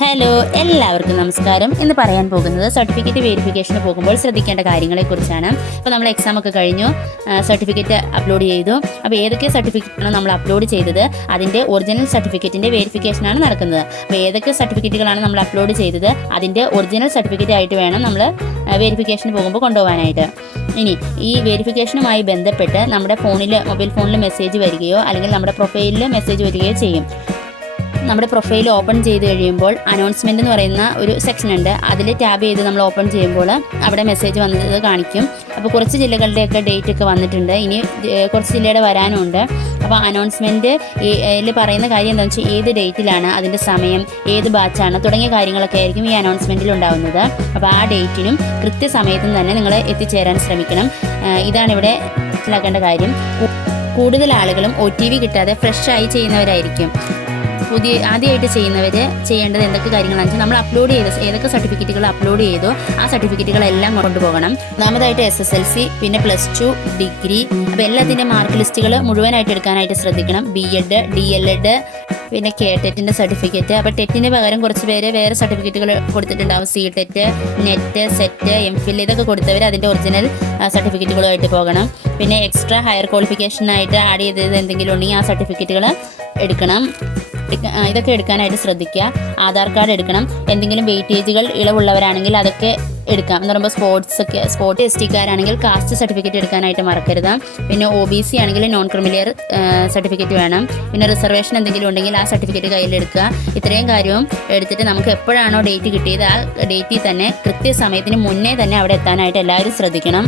Hello, എല്ലാവർക്കും നമസ്കാരം. ഇന്ന് പറയാൻ പോകുന്നത് സർട്ടിഫിക്കറ്റ് വെരിഫിക്കേഷന് പോകുമ്പോൾ ശ്രദ്ധിക്കേണ്ട കാര്യങ്ങളെക്കുറിച്ചാണ്. അപ്പോൾ നമ്മൾ എക്സാം ഒക്കെ കഴിഞ്ഞു, സർട്ടിഫിക്കറ്റ് അപ്ലോഡ് ചെയ്തു. അപ്പോൾ ഏതൊക്കെ സർട്ടിഫിക്കറ്റാണോ നമ്മൾ അപ്ലോഡ് ചെയ്തത് അതിൻ്റെ ഒറിജിനൽ സർട്ടിഫിക്കറ്റിൻ്റെ വെരിഫിക്കേഷനാണ് നടക്കുന്നത്. അപ്പോൾ ഏതൊക്കെ സർട്ടിഫിക്കറ്റുകളാണ് നമ്മൾ അപ്ലോഡ് ചെയ്തത് അതിൻ്റെ ഒറിജിനൽ സർട്ടിഫിക്കറ്റ് ആയിട്ട് വേണം നമ്മൾ വെരിഫിക്കേഷന് പോകുമ്പോൾ കൊണ്ടുപോകാനായിട്ട്. ഇനി ഈ വെരിഫിക്കേഷനുമായി ബന്ധപ്പെട്ട് നമ്മുടെ മൊബൈൽ ഫോണിൽ മെസ്സേജ് വരികയോ അല്ലെങ്കിൽ നമ്മുടെ പ്രൊഫൈലിൽ മെസ്സേജ് വരികയോ ചെയ്യും. നമ്മുടെ പ്രൊഫൈൽ ഓപ്പൺ ചെയ്ത് കഴിയുമ്പോൾ അനൗൺസ്മെൻറ്റ് എന്ന് പറയുന്ന ഒരു സെക്ഷൻ ഉണ്ട്. അതിൽ ടാബ് ചെയ്ത് നമ്മൾ ഓപ്പൺ ചെയ്യുമ്പോൾ അവിടെ മെസ്സേജ് വന്നത് കാണിക്കും. അപ്പോൾ കുറച്ച് ജില്ലകളുടെയൊക്കെ ഡേറ്റ് ഒക്കെ വന്നിട്ടുണ്ട്, ഇനി കുറച്ച് ജില്ലയുടെ വരാനുണ്ട്. അപ്പോൾ അനൗൺസ്മെൻറ്റിൽ പറയുന്ന കാര്യം എന്താണെന്ന് വെച്ചാൽ ഏത് ഡേറ്റിലാണ്, അതിൻ്റെ സമയം, ഏത് ബാച്ചാണ് തുടങ്ങിയ കാര്യങ്ങളൊക്കെ ആയിരിക്കും ഈ അനൗൺസ്മെൻറ്റിൽ ഉണ്ടാകുന്നത്. അപ്പോൾ ആ ഡേറ്റിനും കൃത്യസമയത്തും തന്നെ നിങ്ങൾ എത്തിച്ചേരാൻ ശ്രമിക്കണം. ഇതാണ് ഇവിടെ മനസ്സിലാക്കേണ്ട കാര്യം. കൂടുതൽ ആളുകളും OTV കിട്ടാതെ ഫ്രഷായി ചെയ്യുന്നവരായിരിക്കും. ആദ്യമായിട്ട് ചെയ്യുന്നവർ ചെയ്യേണ്ടത് എന്തൊക്കെ കാര്യങ്ങളാണെന്ന് വെച്ചാൽ നമ്മൾ അപ്ലോഡ് ചെയ്ത ഏതൊക്കെ സർട്ടിഫിക്കറ്റുകൾ അപ്ലോഡ് ചെയ്തോ ആ സർട്ടിഫിക്കറ്റുകളെല്ലാം കൊണ്ടുപോകണം. ഒന്നാമതായിട്ട് SSLC, പിന്നെ +2, ഡിഗ്രി. അപ്പോൾ എല്ലാത്തിൻ്റെ മാർക്ക് ലിസ്റ്റുകൾ മുഴുവനായിട്ട് എടുക്കാനായിട്ട് ശ്രദ്ധിക്കണം. BEd, DLEd, പിന്നെ KTETൻ്റെ സർട്ടിഫിക്കറ്റ്. അപ്പോൾ ടെറ്റിന് പകരം കുറച്ച് പേര് വേറെ സർട്ടിഫിക്കറ്റുകൾ കൊടുത്തിട്ടുണ്ടാവും. CTET, നെറ്റ്, സെറ്റ്, MPhil ഇതൊക്കെ കൊടുത്തവർ അതിൻ്റെ ഒറിജിനൽ സർട്ടിഫിക്കറ്റുകളുമായിട്ട് പോകണം. പിന്നെ എക്സ്ട്രാ ഹയർ ക്വാളിഫിക്കേഷനായിട്ട് ആഡ് ചെയ്തത് എന്തെങ്കിലും ഉണ്ടെങ്കിൽ ആ സർട്ടിഫിക്കറ്റുകൾ എടുക്കണം. ഇതൊക്കെ എടുക്കാനായിട്ട് ശ്രദ്ധിക്കുക. ആധാർ കാർഡ് എടുക്കണം. എന്തെങ്കിലും വെയിറ്റേജുകൾ ഇളവുള്ളവരാണെങ്കിൽ അതൊക്കെ എടുക്കാം. എന്ന് പറയുമ്പോൾ സ്പോർട്സ് ST-കാരാണെങ്കിൽ കാസ്റ്റ് സർട്ടിഫിക്കറ്റ് എടുക്കാനായിട്ട് മറക്കരുത്. പിന്നെ OBC ആണെങ്കിൽ നോൺ ക്രിമിലിയർ സർട്ടിഫിക്കറ്റ് വേണം. പിന്നെ റിസർവേഷൻ എന്തെങ്കിലും ഉണ്ടെങ്കിൽ ആ സർട്ടിഫിക്കറ്റ് കയ്യിലെടുക്കുക. ഇത്രയും കാര്യവും എടുത്തിട്ട് നമുക്ക് എപ്പോഴാണോ ഡേറ്റ് കിട്ടിയത് ആ ഡേറ്റിൽ തന്നെ കൃത്യസമയത്തിന് മുന്നേ തന്നെ അവിടെ എത്താനായിട്ട് എല്ലാവരും ശ്രദ്ധിക്കണം.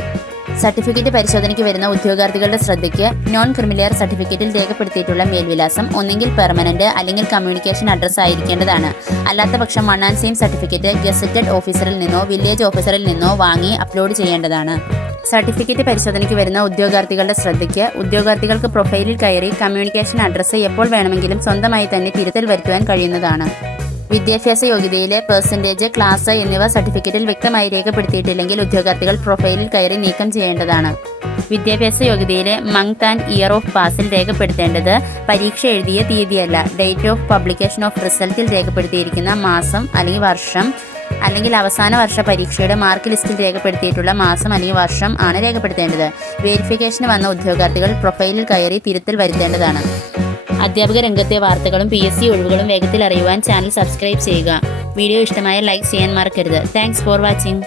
സർട്ടിഫിക്കറ്റ് പരിശോധനയ്ക്ക് വരുന്ന ഉദ്യോഗാർത്ഥികളുടെ ശ്രദ്ധയ്ക്ക് നോൺ ക്രിമിലിയർ സർട്ടിഫിക്കറ്റിൽ രേഖപ്പെടുത്തിയിട്ടുള്ള മേൽവിലാസം ഒന്നെങ്കിൽ പെർമനന്റ് അല്ലെങ്കിൽ കമ്മ്യൂണിക്കേഷൻ അഡ്രസ്സ് ആയിരിക്കേണ്ടതാണ്. അല്ലാത്ത പക്ഷം 1 and same സർട്ടിഫിക്കറ്റ് ഗസറ്റഡ് ഓഫീസറിൽ നിന്നോ വില്ലേജ് ഓഫീസറിൽ നിന്നോ വാങ്ങി അപ്ലോഡ് ചെയ്യേണ്ടതാണ്. സർട്ടിഫിക്കറ്റ് പരിശോധനയ്ക്ക് വരുന്ന ഉദ്യോഗാർത്ഥികളുടെ ശ്രദ്ധയ്ക്ക് ഉദ്യോഗാർത്ഥികൾക്ക് പ്രൊഫൈലിൽ കയറി കമ്മ്യൂണിക്കേഷൻ അഡ്രസ്സ് എപ്പോൾ വേണമെങ്കിലും സ്വന്തമായി തന്നെ തിരുത്തൽ വരുത്തുവാൻ കഴിയുന്നതാണ്. വിദ്യാഭ്യാസ യോഗ്യതയിലെ പെർസെൻറ്റേജ്, ക്ലാസ് എന്നിവ സർട്ടിഫിക്കറ്റിൽ വ്യക്തമായി രേഖപ്പെടുത്തിയിട്ടില്ലെങ്കിൽ ഉദ്യോഗാർത്ഥികൾ പ്രൊഫൈലിൽ കയറി നീക്കം ചെയ്യേണ്ടതാണ്. വിദ്യാഭ്യാസ യോഗ്യതയിലെ മന്ത് ആൻഡ് ഇയർ ഓഫ് പാസിൽ രേഖപ്പെടുത്തേണ്ടത് പരീക്ഷ എഴുതിയ തീയതിയല്ല, ഡേറ്റ് ഓഫ് പബ്ലിക്കേഷൻ ഓഫ് റിസൾട്ടിൽ രേഖപ്പെടുത്തിയിരിക്കുന്ന മാസം അല്ലെങ്കിൽ വർഷം, അല്ലെങ്കിൽ അവസാന വർഷ പരീക്ഷയുടെ മാർക്ക് ലിസ്റ്റിൽ രേഖപ്പെടുത്തിയിട്ടുള്ള മാസം അല്ലെങ്കിൽ വർഷം ആണ് രേഖപ്പെടുത്തേണ്ടത്. വെരിഫിക്കേഷന് വന്ന ഉദ്യോഗാർത്ഥികൾ പ്രൊഫൈലിൽ കയറി തിരുത്തൽ വരുത്തേണ്ടതാണ്. അധ്യാപക രംഗത്തെ വാർത്തകളും PSC ഒഴിവുകളും വേഗത്തിൽ അറിയുവാൻ ചാനൽ സബ്സ്ക്രൈബ് ചെയ്യുക. വീഡിയോ ഇഷ്ടമായ ലൈക്ക് ചെയ്യാൻ മറക്കരുത്. Thanks for watching.